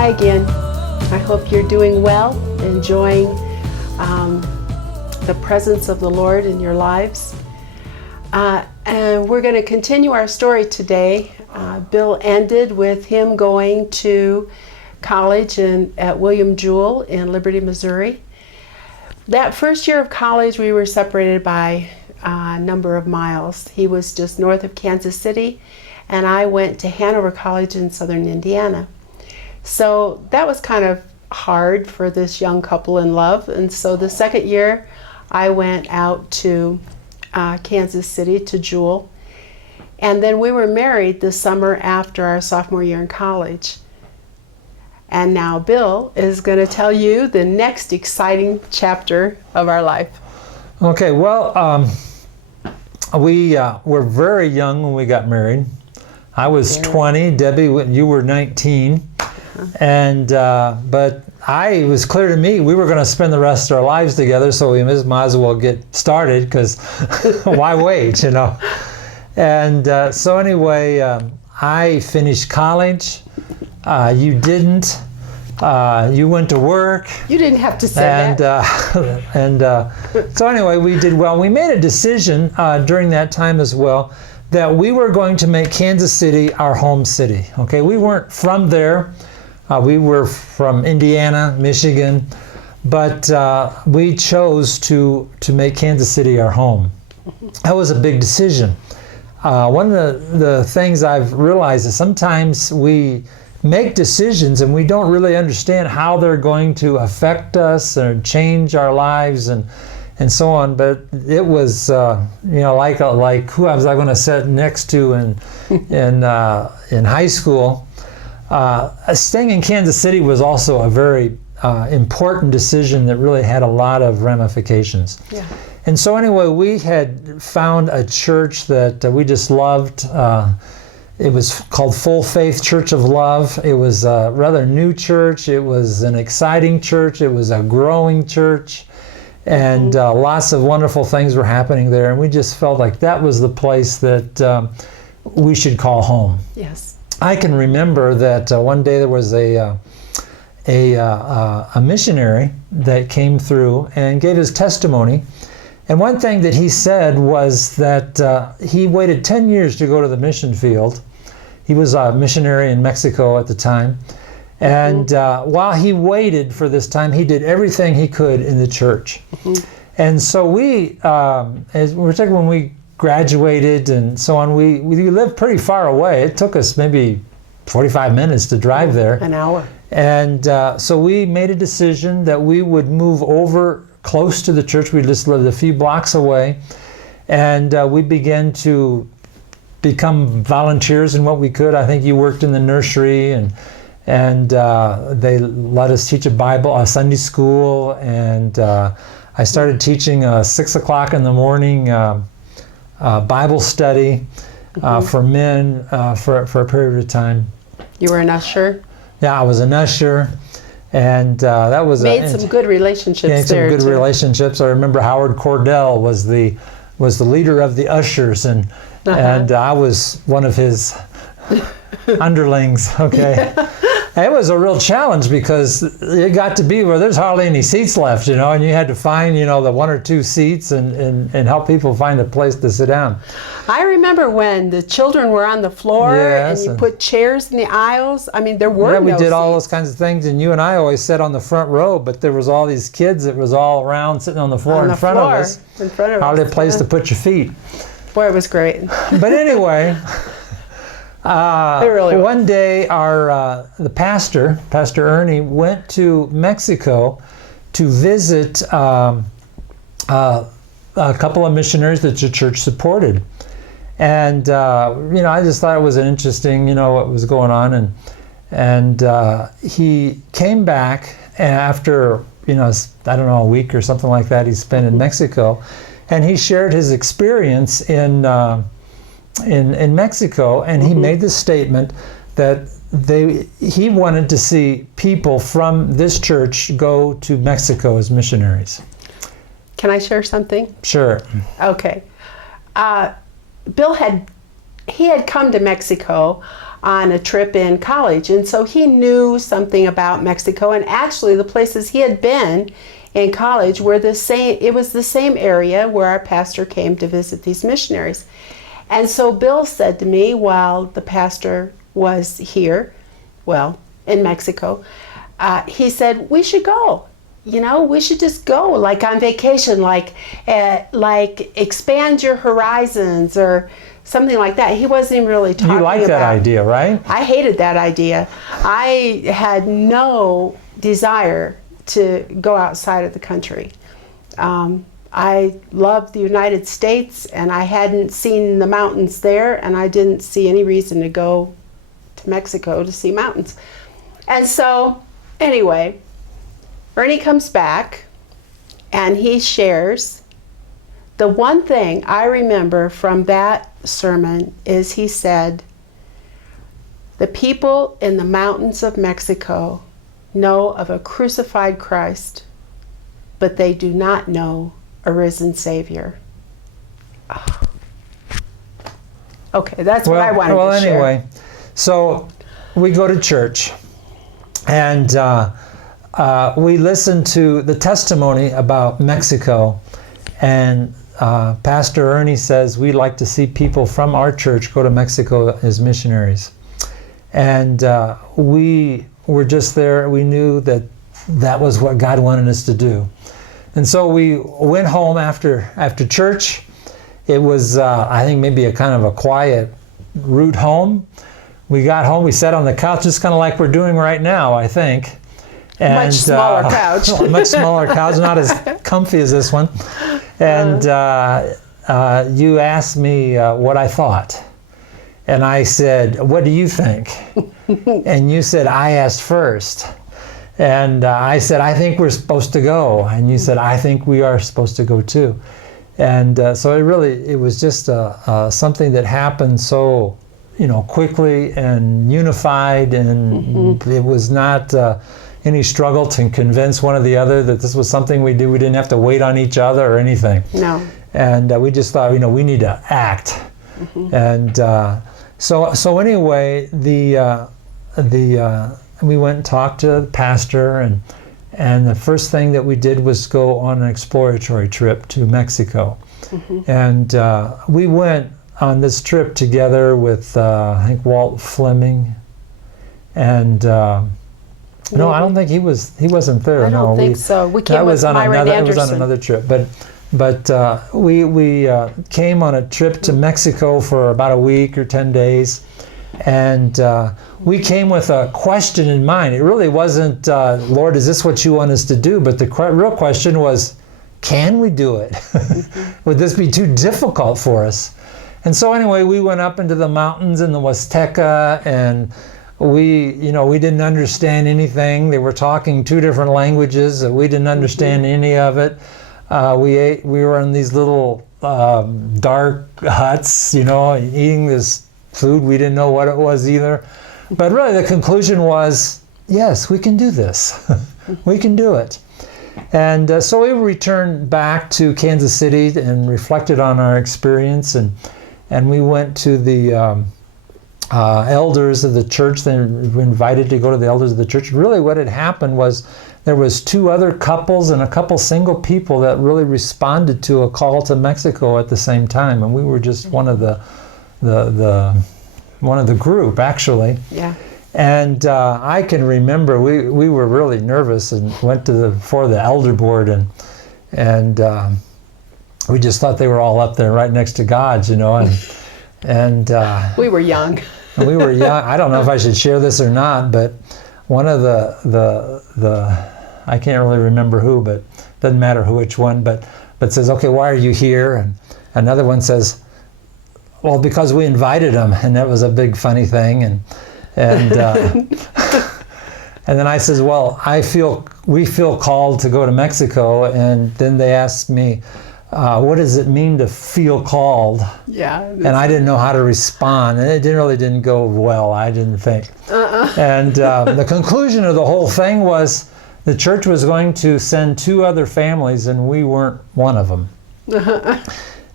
Hi again. I hope you're doing well, enjoying the presence of the Lord in your lives. And we're going to continue our story today. Bill ended with him going to college at William Jewell in Liberty, Missouri. That first year of college, we were separated by a number of miles. He was just north of Kansas City, and I went to Hanover College in southern Indiana. So that was kind of hard for this young couple in love. And so the second year, I went out to Kansas City to Jewell. And then we were married the summer after our sophomore year in college. And now Bill is going to tell you the next exciting chapter of our life. Okay, well, we were very young when we got married. I was 20, Debbie, you were 19. And but it was clear to me we were going to spend the rest of our lives together, so we might as well get started, because why wait, you know? And so anyway, I finished college. You didn't. You went to work. You didn't have to say that. So anyway, we did well. We made a decision during that time as well that we were going to make Kansas City our home city. Okay, we weren't from there. We were from Indiana, Michigan, but we chose to make Kansas City our home. That was a big decision. One of the things I've realized is sometimes we make decisions and we don't really understand how they're going to affect us or change our lives and so on. But it was, like who I was going to sit next to in high school. Staying in Kansas City was also a very important decision that really had a lot of ramifications. Yeah. And so anyway, we had found a church that we just loved. It was called Full Faith Church of Love. It was a rather new church. It was an exciting church. It was a growing church. And lots of wonderful things were happening there. And we just felt like that was the place that we should call home. Yes. I can remember that one day there was a missionary that came through and gave his testimony. And one thing that he said was that he waited 10 years to go to the mission field. He was a missionary in Mexico at the time. And while he waited for this time, he did everything he could in the church. And so particularly when we graduated and so on, we lived pretty far away. It took us maybe 45 minutes to drive there. An hour. And so we made a decision that we would move over close to the church. We just lived a few blocks away. And we began to become volunteers in what we could. I think you worked in the nursery, and they let us teach a Sunday school. And I started teaching 6 o'clock in the morning Bible study for men for a period of time. You were an usher? Yeah, I was an usher, and that was made some good relationships there. Made some good relationships. I remember Howard Cordell was the leader of the ushers, and I was one of his underlings. Okay. It was a real challenge because it got to be where there's hardly any seats left, and you had to find, the one or two seats and help people find a place to sit down. I remember when the children were on the floor, yes, and you put chairs in the aisles. I mean, there were no we did seats. all those kinds of things, and you and I always sat on the front row, but there was all these kids that was all around sitting on the floor in front of us. Hardly a place to put your feet. Boy, it was great. But anyway... really one day, the Pastor Ernie, went to Mexico to visit a couple of missionaries that the church supported, and I just thought it was interesting, what was going on, and he came back after I don't know, a week or something like that he spent in Mexico, and he shared his experience in Mexico, and he made the statement that he wanted to see people from this church go to Mexico as missionaries. Can I share something? Sure. Okay. Bill had come to Mexico on a trip in college. And so he knew something about Mexico, and actually the places he had been in college were the same. It was the same area where our pastor came to visit these missionaries. And so Bill said to me while the pastor was here, well, in Mexico, he said, we should go. You know, we should just go, like on vacation, like expand your horizons or something like that. He wasn't really talking about. You like that idea, right? I hated that idea. I had no desire to go outside of the country. I loved the United States, and I hadn't seen the mountains there, and I didn't see any reason to go to Mexico to see mountains. And so, anyway, Ernie comes back, and he shares. The one thing I remember from that sermon is he said, the people in the mountains of Mexico know of a crucified Christ, but they do not know a risen Savior. Oh. Okay, that's what I wanted to share. Well, anyway, so we go to church, and we listen to the testimony about Mexico, and Pastor Ernie says we'd like to see people from our church go to Mexico as missionaries. And we were just there. We knew that that was what God wanted us to do. And so we went home after church. It was, I think, maybe a kind of a quiet route home. We got home, we sat on the couch, just kind of like we're doing right now, I think. And, much smaller couch. Much smaller couch, not as comfy as this one. And you asked me what I thought. And I said, what do you think? And you said, I asked first. And I said, I think we're supposed to go. And you said, I think we are supposed to go too. And so it was just something that happened so, quickly and unified, and it was not any struggle to convince one or the other that this was something we did. We didn't have to wait on each other or anything. No. And we just thought, we need to act. And so anyway, we went and talked to the pastor, and the first thing that we did was go on an exploratory trip to Mexico. And we went on this trip together with, I think, Walt Fleming, and no, I don't think he wasn't there. I don't think so. We came with Myron Anderson. It was on another trip, but we came on a trip to Mexico for about a week or 10 days. And we came with a question in mind. It really wasn't, Lord, is this what you want us to do? But the real question was, can we do it? Would this be too difficult for us? And so anyway, we went up into the mountains in the Huasteca, and we didn't understand anything. They were talking two different languages. We didn't understand any of it. We were in these little dark huts, eating this food. We didn't know what it was either. But really the conclusion was, yes, we can do this. We can do it. And so we returned back to Kansas City and reflected on our experience, and we went to the elders of the church. They were invited to go to the elders of the church. Really what had happened was there was two other couples and a couple single people that really responded to a call to Mexico at the same time, and we were just one of the group, actually. Yeah. And I can remember we were really nervous and went before the elder board, and we just thought they were all up there right next to God, and we were young. We were young. I don't know if I should share this or not, but one of the I can't really remember who, but doesn't matter which one, but says, okay, why are you here? And another one says, well, because we invited them, and that was a big funny thing, and and then I says, well, we feel called to go to Mexico, and then they asked me, what does it mean to feel called? Yeah. And I didn't know how to respond, and it didn't go well, I didn't think. And the conclusion of the whole thing was the church was going to send two other families, and we weren't one of them.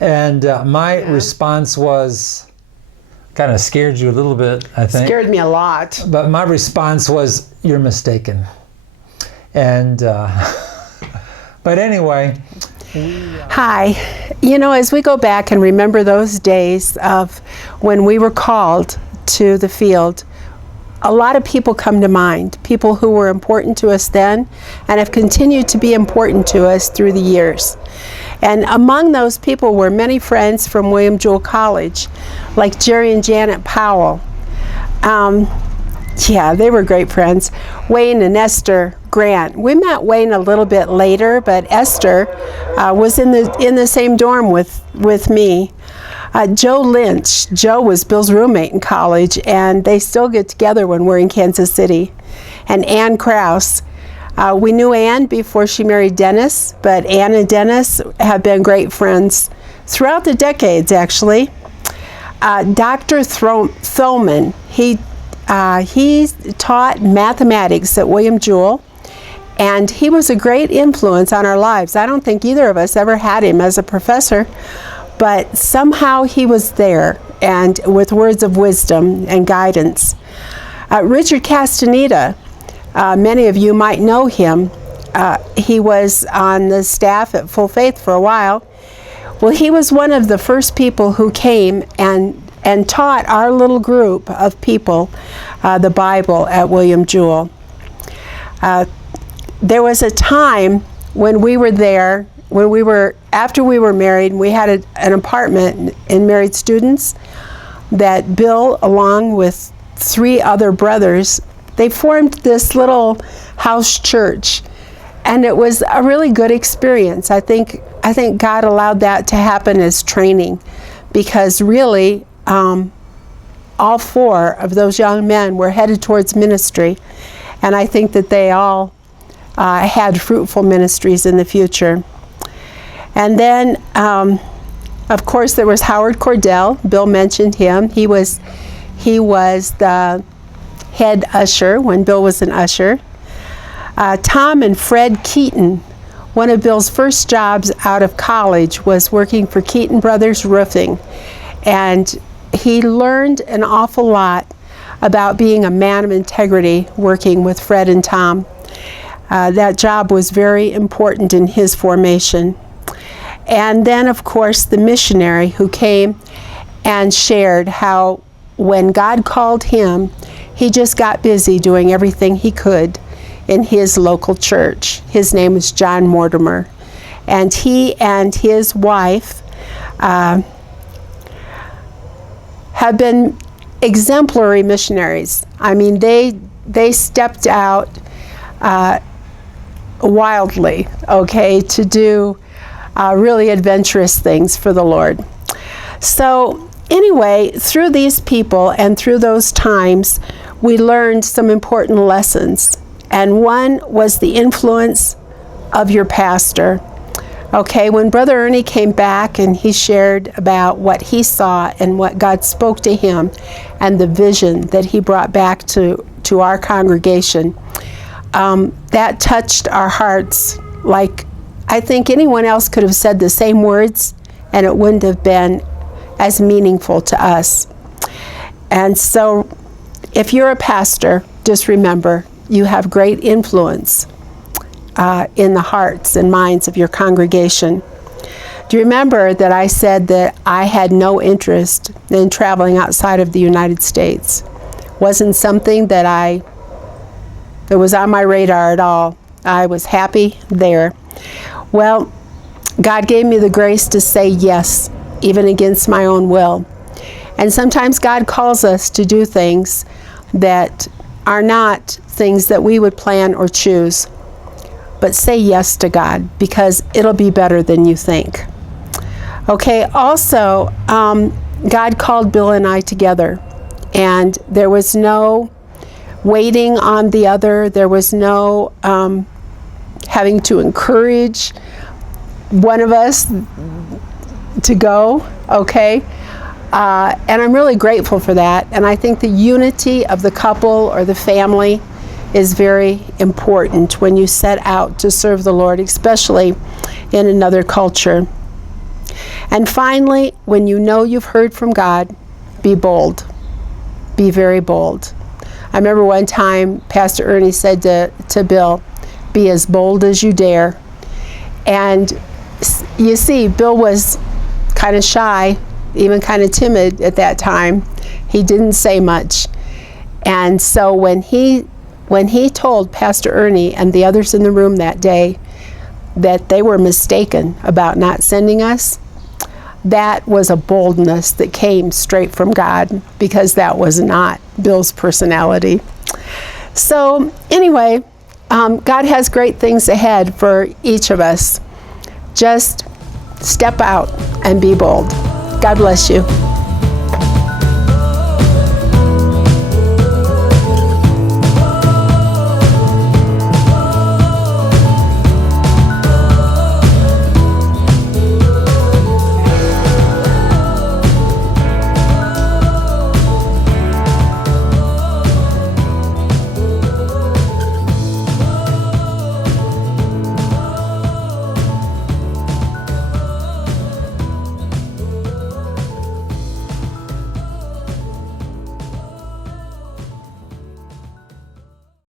And my response was, kind of scared you a little bit, I think. Scared me a lot. But my response was, "You're mistaken." And but anyway. Hi. You know, as we go back and remember those days of when we were called to the field, a lot of people come to mind, people who were important to us then and have continued to be important to us through the years. And among those people were many friends from William Jewell College, like Jerry and Janet Powell. Yeah, they were great friends. Wayne and Esther Grant. We met Wayne a little bit later, but Esther was in the same dorm with me. Joe Lynch. Joe was Bill's roommate in college, and they still get together when we're in Kansas City. And Ann Krause. We knew Ann before she married Dennis, but Ann and Dennis have been great friends throughout the decades, actually. Dr. Thoman. He taught mathematics at William Jewell, and he was a great influence on our lives. I don't think either of us ever had him as a professor, but somehow he was there, and with words of wisdom and guidance. Richard Castaneda, many of you might know him. He was on the staff at Full Faith for a while. Well, he was one of the first people who came and taught our little group of people the Bible at William Jewell. There was a time when we were there, after we were married, we had an apartment in Married Students that Bill, along with 3 other brothers, they formed this little house church. And it was a really good experience. I think God allowed that to happen as training, because really, all 4 of those young men were headed towards ministry, and I think that they all had fruitful ministries in the future. And then, of course, there was Howard Cordell. Bill mentioned him. He was the head usher when Bill was an usher. Tom and Fred Keaton. One of Bill's first jobs out of college was working for Keaton Brothers Roofing, and he learned an awful lot about being a man of integrity working with Fred and Tom. That job was very important in his formation. And then, of course, the missionary who came and shared how when God called him, he just got busy doing everything he could in his local church. His name was John Mortimer. And he and his wife have been exemplary missionaries. I mean, they stepped out wildly, okay, to do really adventurous things for the Lord. So anyway, through these people and through those times, we learned some important lessons. And one was the influence of your pastor. Okay, when Brother Ernie came back and he shared about what he saw and what God spoke to him and the vision that he brought back to our congregation, that touched our hearts like I think anyone else could have said the same words and it wouldn't have been as meaningful to us. And so if you're a pastor, just remember, you have great influence in the hearts and minds of your congregation. Do you remember that I said that I had no interest in traveling outside of the United States? Wasn't something that was on my radar at all. I was happy there. Well, God gave me the grace to say yes, even against my own will. And sometimes God calls us to do things that are not things that we would plan or choose. But say yes to God, because it'll be better than you think. Okay, also, God called Bill and I together, and there was no waiting on the other. There was no having to encourage one of us to go, okay? And I'm really grateful for that. And I think the unity of the couple or the family is very important when you set out to serve the Lord, especially in another culture. And finally, when you know you've heard from God, be bold. Be very bold. I remember one time Pastor Ernie said to Bill, be as bold as you dare. And you see, Bill was kind of shy, even kind of timid at that time. He didn't say much. And so when he told Pastor Ernie and the others in the room that day that they were mistaken about not sending us, that was a boldness that came straight from God, because that was not Bill's personality. So anyway, God has great things ahead for each of us. Just step out and be bold. God bless you.